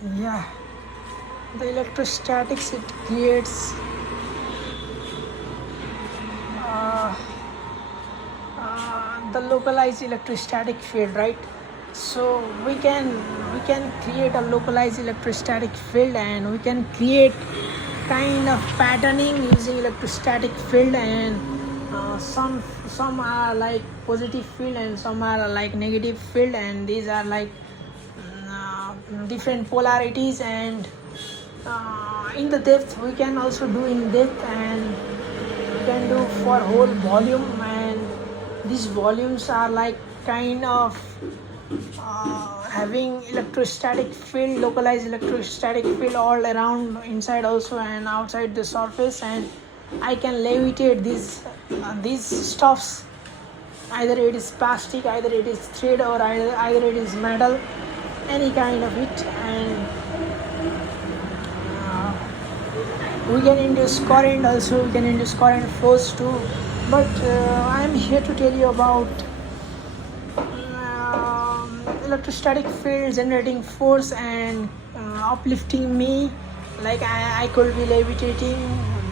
Yeah, the electrostatics it creates uh, the localized electrostatic field, right? So we can create a localized electrostatic field, and we can create kind of patterning using electrostatic field. And some are like positive field and some are like negative field, and these are like different polarities. And in the depth we can also do in depth, and we can do for whole volume. And these volumes are like kind of having electrostatic field, localized electrostatic field all around, inside also and outside the surface. And I can levitate these stuffs, either it is plastic, either it is thread, or either it is metal, any kind of it. And we can induce current also, we can induce current flows too. But I am here to tell you about electrostatic field generating force and uplifting me. Like I could be levitating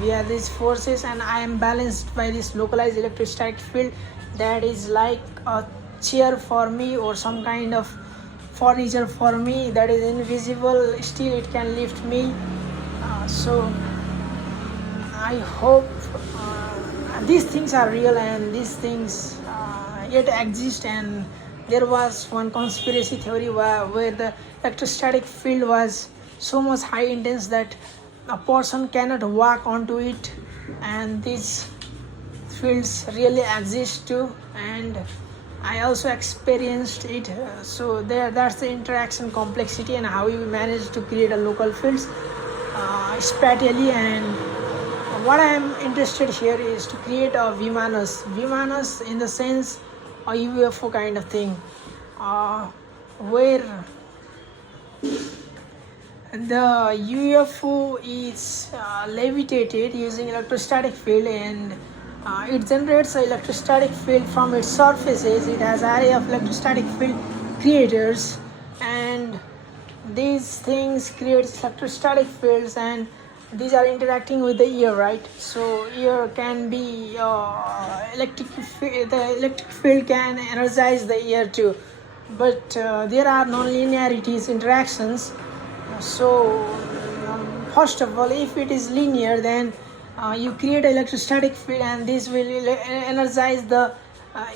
via these forces, and I am balanced by this localized electrostatic field that is like a chair for me, or some kind of furniture for me that is invisible, still it can lift me. So I hope these things are real, and these things yet exist. And there was one conspiracy theory where the electrostatic field was so much high intense that a person cannot walk onto it, and these fields really exist too. And I also experienced it. So that's the interaction complexity and how you manage to create a local fields spatially. And what I am interested here is to create a Vimanas in the sense a UFO kind of thing, where the UFO is levitated using electrostatic field, and it generates an electrostatic field from its surfaces. It has array of electrostatic field creators, and these things creates electrostatic fields, and these are interacting with the ear, right? So ear can be the electric field can energize the ear too. But there are non-linearities interactions. So first of all, if it is linear, then you create an electrostatic field, and this will energize the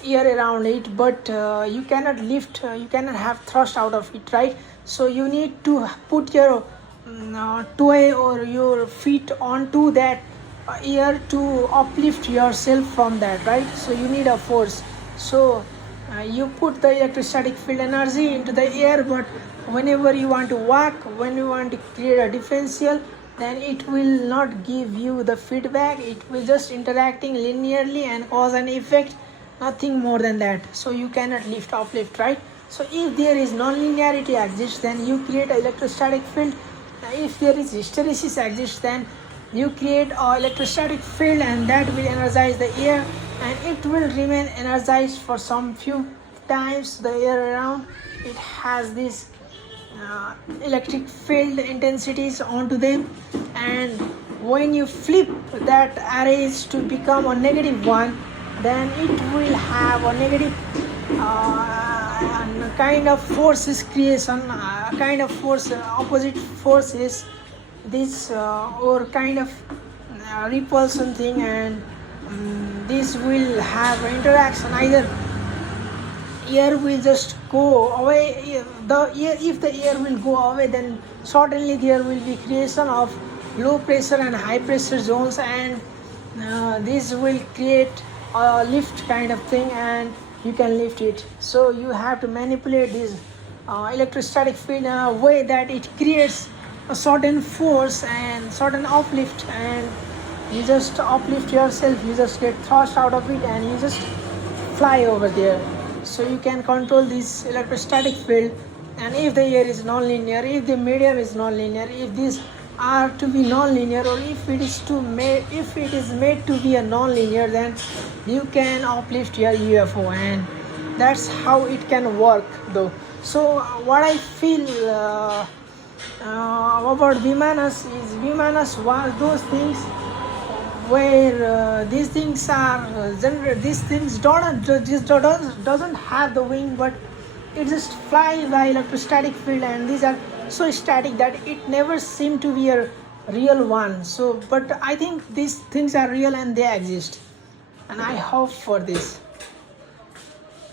air around it. But you cannot lift, you cannot have thrust out of it, right? So you need to put your toe or your feet onto that air to uplift yourself from that, right? So you need a force. So you put the electrostatic field energy into the air, but whenever you want to walk, when you want to create a differential, then it will not give you the feedback. It will just interacting linearly and cause an effect, nothing more than that. So you cannot lift uplift, right? So if there is non-linearity exists, then you create an electrostatic field. If there is hysteresis exists, then you create an electrostatic field, and that will energize the air, and it will remain energized for some few times. The air around it has this electric field intensities onto them, and when you flip that arrays to become a negative one, then it will have a negative kind of forces creation, kind of force, opposite forces, this or kind of repulsion thing. And this will have interaction. Either air will just go away, if the air will go away, then certainly there will be creation of low pressure and high pressure zones, and this will create a lift kind of thing, and you can lift it. So you have to manipulate this electrostatic field in a way that it creates a certain force and certain uplift, and you just uplift yourself, you just get thrust out of it, and you just fly over there. So you can control this electrostatic field. And if the air is non-linear, if the medium is non-linear, if these are to be non-linear, or if it is made to be a non-linear, then you can uplift your UFO, and that's how it can work though. So what I feel about Vimanas is Vimanas was those things where these things are these things doesn't have the wing, but it just flies by electrostatic field, and these are so static that it never seemed to be a real one. So but I think these things are real and they exist, and I hope for this.